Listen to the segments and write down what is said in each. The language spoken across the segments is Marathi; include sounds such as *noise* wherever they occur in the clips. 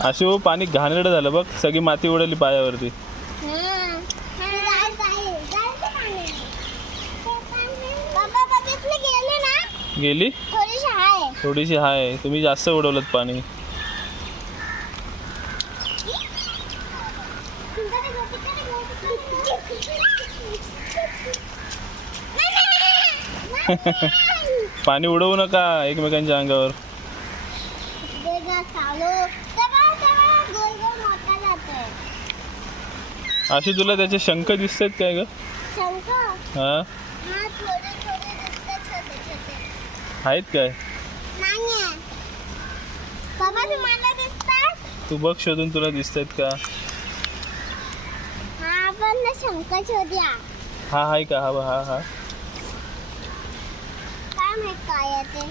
अशी हो पाणी घाणेरडं झालं बघ. सगळी माती उडवली पायावरती. गेली? थोडीशी थोडीशी हाय. तुम्ही जास्त उडवलं पाणी. *laughs* पाणी उडवू नका एकमेकांच्या अंगावर. अशी तुला त्याचे शंख दिसतात काय ग? हा? आहेत काय? तू बघ शोधून तुला दिसतात का? हा हा हाय का? हा हा हा. माहीत काय आहे ते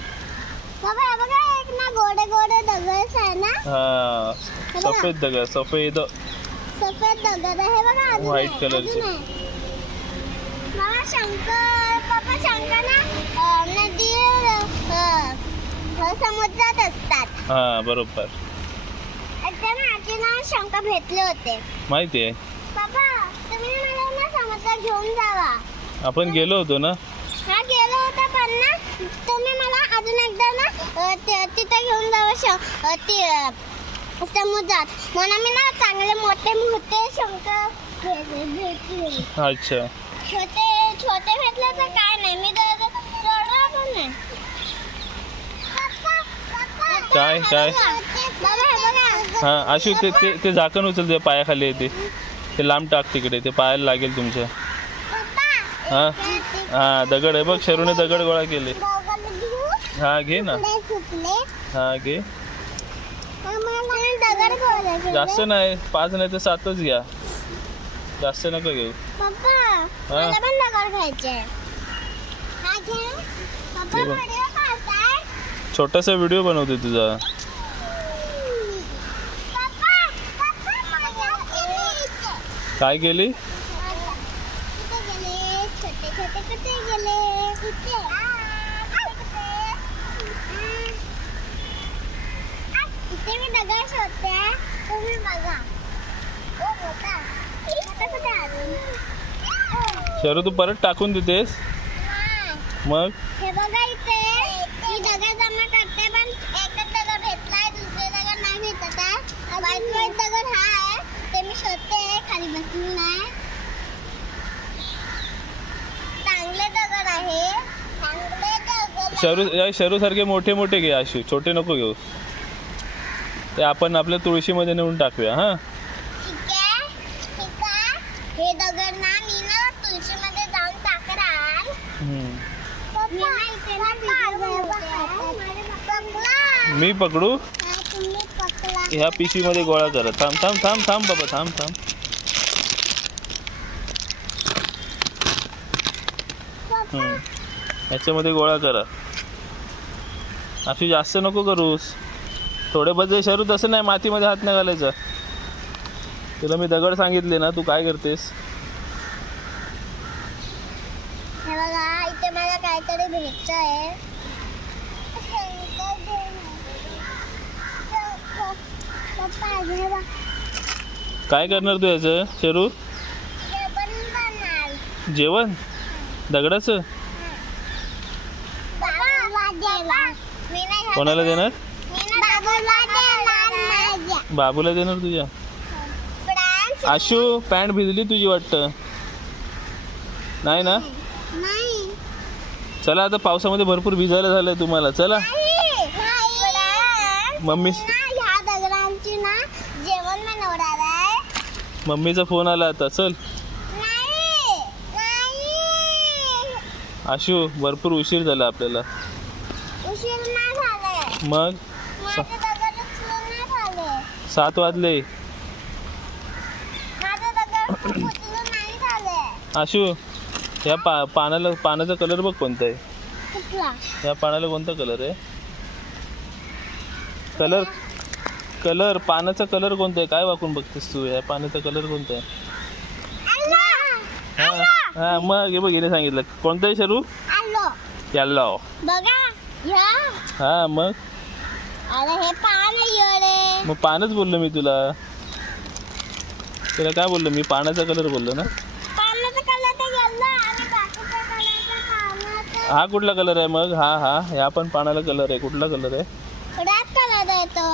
बाबा बघा एक ना गोडे गोडे दगड आहे ना? हा सफेद दगड सफेद. सफेद दगड आहे बघा अजून White आहे, color चे. अजून आहे. बाबा शंकर बाबा शंकर ना अं, नदी अं, अं, समुद्रात असतात. हा बरोबर. एकदा ना आजी ना शंकर भेटले होते. माहिती आहे. बाबा तुम्ही मला ना समुद्रात घेऊन जावा. आपण गेलो होतो ना? तुम्ही मला अजून एकदा ना तिथे घेऊन जावं ते समुद्रात. म्हणून मी ना चांगले मोठे मोठे भेटले. अच्छा. छोटे छोटे भेटले तर काय नाही. मी तर रडला पण नाही. काय, काय? हे अशी ते ते ते झाकण उचल ते पायाखाली येते ते लांब टाक तिकडे ते पायाला लागेल तुमच्या हा? हा दगड आहे बघ शरूने दगड गोळा केले. हा घे ना। पुढे सुटले हा घे आम्हाला दगड गोळा केले. जास्त नाही पाच नाही तर सातच घ्या जास्त नका घेऊ पप्पा हा. मला पण दगड खायचे हा घे पप्पा ते बघ. व्हिडिओ काढताय छोटासा व्हिडिओ बनवते तुझा पप्पा पप्पा माझ्या इथे. काय केली कुठे गेले छोटे छोटे कुठे गेले इथे आ, इथे. आ, इथे मी दगड शोधते तुम्ही बघा ओ मोठा मोठा कुठे अजून ओ, शरू तू परत टाकून देतेस. मग? हे बघा इथे. मी दगड जमा करते पण एकच दगड भेटलाय दुसरे दगड नाही भेटत आहे. वाईट वाईट दगड हा आहे ते मी शोधते खाली बसली नाही. चांगले दगड आहे. चांगले दगड शरू या शरू सारखे मोठे मोठे घे अशी छोटे नको घेऊ. ते आपण आपल्या तुळशीमध्ये नेऊन टाकूया हा ठीक आहे ठीक आहे हे दगड ना मी ना तुळशीमध्ये जाऊन टाकणार हम्म. मी ना इथे ना video बनवते. पकडा. मी पकडू हा, तुम्ही पकडा. ह्या पिशवीमध्ये गोळा करा थांब थांब थांब थांब बाबा थांब थांब हम्म. ह्याच्यामध्ये गोळा करा अशी जास्त नको करूस थोडे बजे शरू तसं नाही मातीमध्ये हात नाही घालायचा. तुला मी दगड सांगितले ना तू काय करतेस? काय करणार तू याचं शरू? जेवण दगडाचं. कोणाला देणार? बाबूला देणार तुझ्या. आशू पॅन्ट भिजली तुझी वाटतं. नाही ना? चला आता पावसामध्ये भरपूर भिजायला झालंय तुम्हाला. चला. मम्मी मम्मीचा फोन आला आता. चल. आशू भरपूर उशीर झाला आपल्याला. मग? सात वाजले. आशू ह्या पा पानाला पानाचा कलर बघ कोणता आहे. ह्या पानाला कोणता कलर आहे? कलर कलर पानाचा कलर कोणता आहे? काय वाकून बघतेस तू? ह्या पानाचा कलर कोणता आहे? हा हा मग हे बघ हिने सांगितलं. कोणतं आहे शरू? ह्या हा मग? अरे हे पान मग पानच बोललो मी तुला. तुला काय बोललो मी? पानाचा कलर बोललो ना? पानाचा कलर तर येल्लो. आणि बाकीच्या कलरचा पानाचा. हा कुठला कलर आहे मग? हा हा. ह्या पण पानाला कलर आहे. कुठला कलर आहे? रेड कलर आहे तो.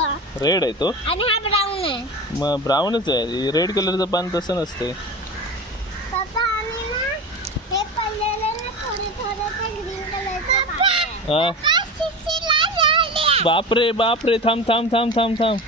रेड आहे तो? आणि हा ब्राऊन आहे. मग ब्राऊनच आहे. रेड कलरचं पान तसं नसते आणि ना हे पडलेले ना थोडे थोडे ते ग्रीन कलरचे बापरे बापरे थांब थांब थांब थांब थांब.